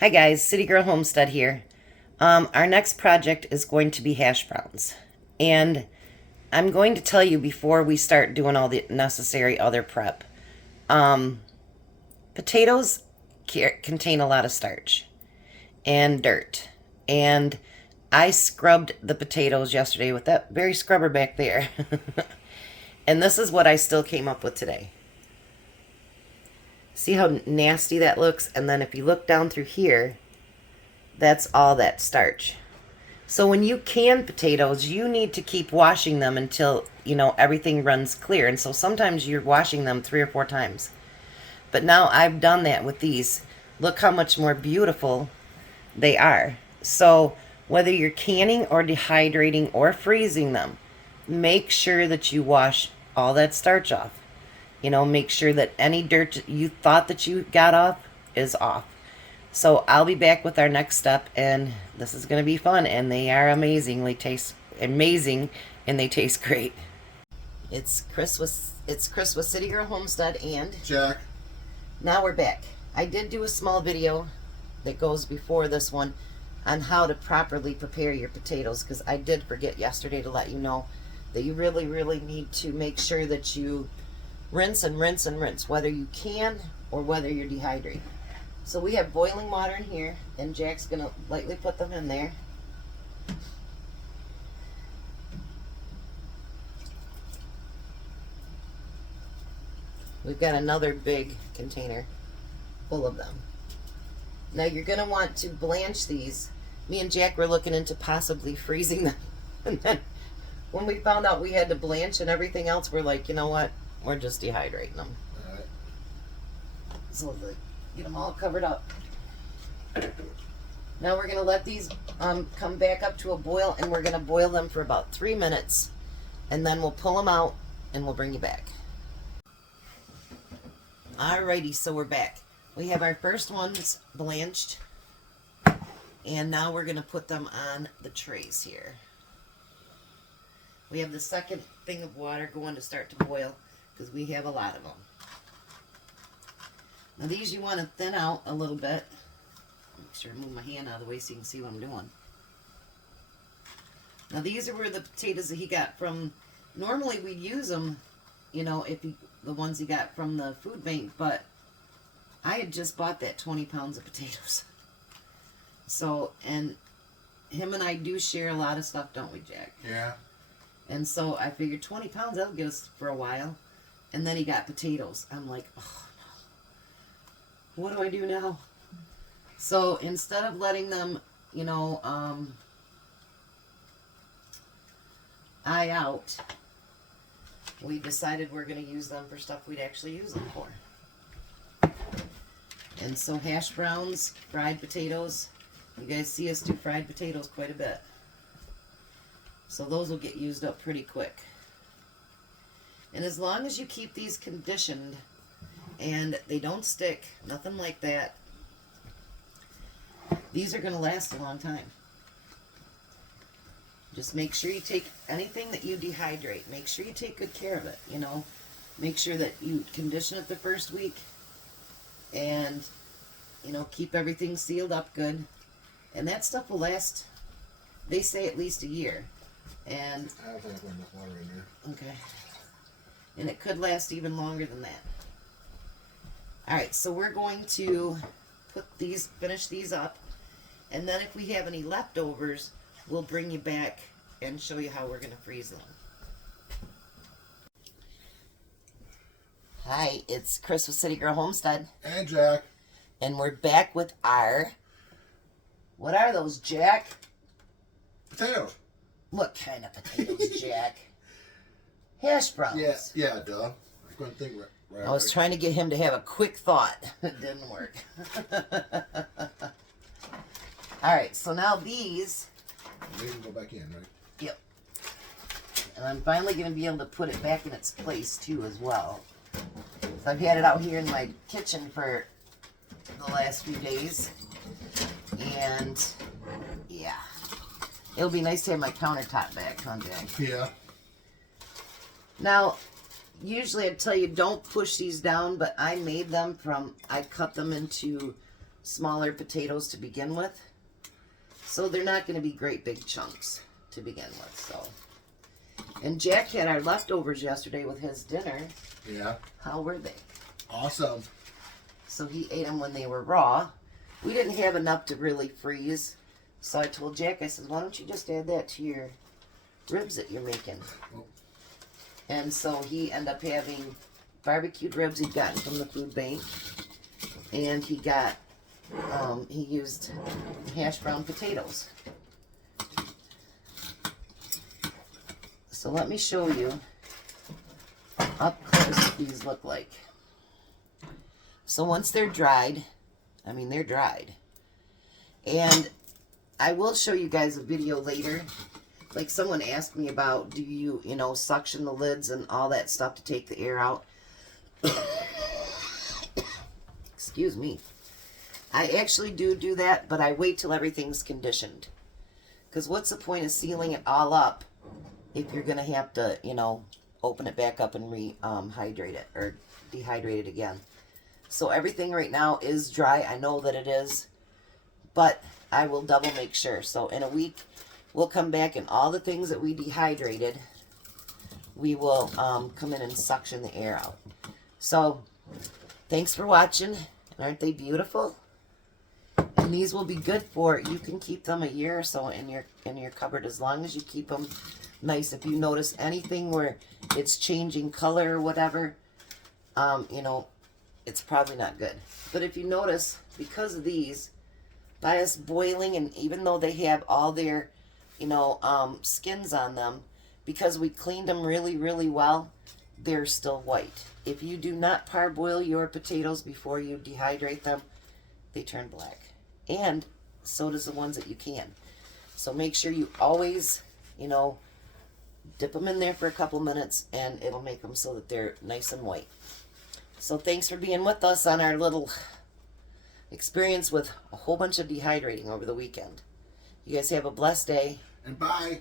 Hi guys, Citygirlhomestead here. Our next project is going to be hash browns. And I'm going to tell you before we start doing all the necessary other prep. Potatoes contain a lot of starch and dirt. And I scrubbed the potatoes yesterday with that very scrubber back there. And this is what I still came up with today. See how nasty that looks? And then if you look down through here, that's all that starch. So when you can potatoes, you need to keep washing them until, everything runs clear. And so sometimes you're washing them 3 or 4 times. But now I've done that with these. Look how much more beautiful they are. So whether you're canning or dehydrating or freezing them, make sure that you wash all that starch off. Make sure that any dirt you thought that you got off is off. So I'll be back with our next step, and this is going to be fun, and they are amazing, and they taste great. It's Chris with Citygirlhomestead and Jack. Now we're back. I did do a small video that goes before this one on how to properly prepare your potatoes, because I did forget yesterday to let you know that you really, really need to make sure that you rinse and rinse and rinse, whether you can or whether you're dehydrating. So we have boiling water in here, and Jack's going to lightly put them in there. We've got another big container full of them. Now you're going to want to blanch these. Me and Jack were looking into possibly freezing them. And then when we found out we had to blanch and everything else, we're like, you know what? We're just dehydrating them. All right. So get them all covered up. Now we're going to let these come back up to a boil, and we're going to boil them for about 3 minutes, and then we'll pull them out and we'll bring you back. Alrighty, so we're back. We have our first ones blanched, and now we're going to put them on the trays here. We have the second thing of water going to start to boil, because we have a lot of them. Now these you want to thin out a little bit. Make sure I move my hand out of the way so you can see what I'm doing. Now these are where the potatoes that he got from. Normally we'd use them, the ones he got from the food bank, but I had just bought that 20 pounds of potatoes. So, and him and I do share a lot of stuff, don't we, Jack? Yeah. And so I figured 20 pounds, that'll get us for a while. And then he got potatoes. I'm like, oh no. What do I do now? So instead of letting them, eye out, we decided we're going to use them for stuff we'd actually use them for. And so hash browns, fried potatoes. You guys see us do fried potatoes quite a bit. So those will get used up pretty quick. And as long as you keep these conditioned and they don't stick, nothing like that, these are going to last a long time. Just make sure you take anything that you dehydrate, make sure you take good care of it, Make sure that you condition it the first week and, keep everything sealed up good. And that stuff will last, they say, at least a year. And I don't think I put enough water in there. okay. And it could last even longer than that. Alright, so we're going to finish these up. And then if we have any leftovers, we'll bring you back and show you how we're going to freeze them. Hi, it's Chris with Citygirlhomestead. And Jack. And we're back with our... What are those, Jack? Potatoes. What kind of potatoes, Jack? Hash browns. Yeah, duh. I couldn't think right. I was trying to get him to have a quick thought. It didn't work. Alright, so now these... They can go back in, right? Yep. And I'm finally going to be able to put it back in its place, too, as well. So I've had it out here in my kitchen for the last few days. And, yeah. It'll be nice to have my countertop back, huh, Jack? Yeah. Now, usually I'd tell you don't push these down, but I cut them into smaller potatoes to begin with. So they're not going to be great big chunks to begin with. So, and Jack had our leftovers yesterday with his dinner. Yeah. How were they? Awesome. So he ate them when they were raw. We didn't have enough to really freeze. So I told Jack, I said, why don't you just add that to your ribs that you're making? Oh. And so he ended up having barbecued ribs he'd gotten from the food bank. And he got, he used hash brown potatoes. So let me show you up close what these look like. So once they're dried, I mean they're dried. And I will show you guys a video later. Like someone asked me about, do you, suction the lids and all that stuff to take the air out? Excuse me. I actually do that, but I wait till everything's conditioned. Because what's the point of sealing it all up if you're going to have to, open it back up and rehydrate it or dehydrate it again. So everything right now is dry. I know that it is, but I will double make sure. So in a week, we'll come back and all the things that we dehydrated, we will come in and suction the air out. So thanks for watching. Aren't they beautiful? And these will be good for, you can keep them a year or so in your cupboard as long as you keep them nice. If you notice anything where it's changing color or whatever, it's probably not good. But if you notice, because of these, by us boiling, and even though they have all their, skins on them, because we cleaned them really, really well, they're still white. If you do not parboil your potatoes before you dehydrate them, they turn black. And so does the ones that you can. So make sure you always, dip them in there for a couple minutes, and it'll make them so that they're nice and white. So thanks for being with us on our little experience with a whole bunch of dehydrating over the weekend. You guys have a blessed day. And bye.